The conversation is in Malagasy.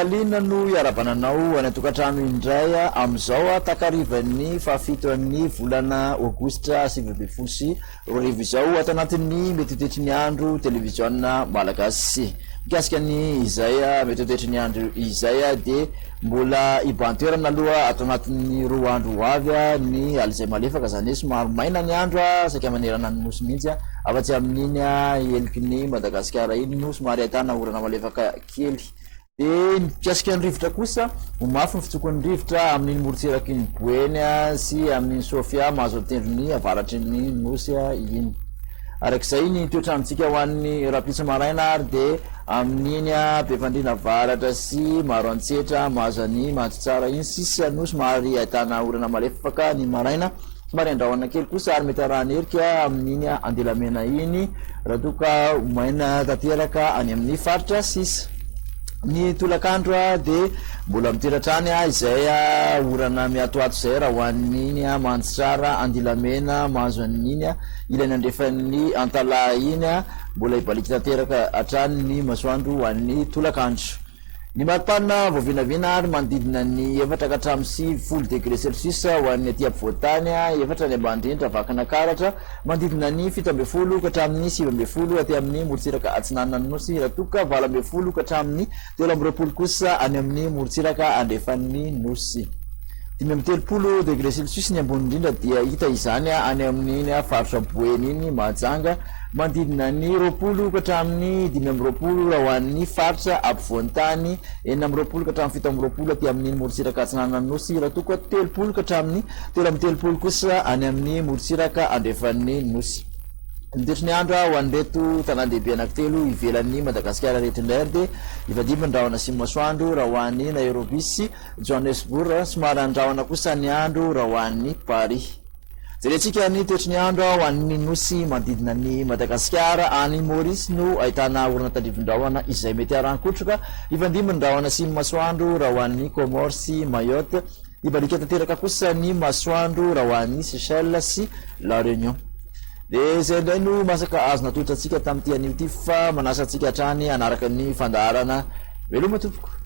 fafalina no iarabananao any tokantrano indray amizao takarivany fafitoan'ny volana aogositra 2024 izao ato anatin'ny metotetry ny andro televiziona malagasy mikasika ny izay metotetry ny andro izay de mbola ibantoerana aloha ato anatin'ny roa andro avy ny alizay malefaka zany somary maina ny andro saika manerana ny nosy mihitsy afa-tsy amin'iny eliky Madagasikara iny no somary ahitana orana malefaka kely. De mikasika ny rivotra kosa mafy ny fitsokon'ny rivotra amin'iny morotsiraky ny Boeny sy amin'iny Sofia mahazo atendrony avaratry ny nosy iny. Arak'izay ny toetrandrontsika ho an'ny rapitsa maraina ary de amin'iny be fandrina avaratra sy maro antsetra mahazo any mahazo tsara iny sisa no somary ahitana orana malefaka ny maraina somary andrahoana kely kosa ary mety arahana herika amin'iny andelamena iny raha toka maina tanteraka any amin'ny faritra sisa. Ny tolakandro de mbola miteratrany izay orana miatoato zay raha hoan'iny mantsara andilamena mahazo an'iny ilany andrefan'ny antala iny mbola ibaliky tanteraka hatrany ny masoandro hoan'ny tolakandro. Ny maripana voavinavina ary manodidina ny 4 degré celsius hoan'ny aty ampovoantany 4 ny ambandrindra vakana karatra manodidina ny 17 katramin'ny 18 aty amin'ny morotsiraka atsinanana ny nosy raha toka 20 katramin'ny 20 kosa any amin'ny morotsiraka andrefan'ny nosy. 13 degré celsius ny ambony indrindra dia hita izany any amin'iny faritra Boeny iny Mahajanga manodidina ny 20 katramin'ny 20 raha hoan'ny faritra ampovoantany 20 katramin'ny 17 aty amin'ny morotsiraka atsinanana ny nosy raha toka 30 katramin'ny 30 kosa any amin'ny morotsiraka andrefan'ny nosy. Ny ny andro ho an'reto tanàn-dehibe anankitelo ivelan'ny Madagasikara rehetra indray de ifadimy andrahona sy masoandro raha hoan'ny Nairobi sy Johannesburg somary andrahona kosa ny andro raha hoan'ny Paris. Jeretsika ny toetry ny andro ho an'ny nosy manodidina ny Madagasikara any Maurice no ahitana orana tandrivon-drahona izay mety arankotroka ifandimy andrahona sy masoandro raha hoan'ny Comores sy Mayotte ibalika tanteraka kosa ny masoandro raha hoan'ny Seychelles sy La Réunion. De zay ndray no masaka azo natotra atsika tamin'ity anio ty fa manasa atsika hatrany anaraka ny fandaharana veloma tompoko.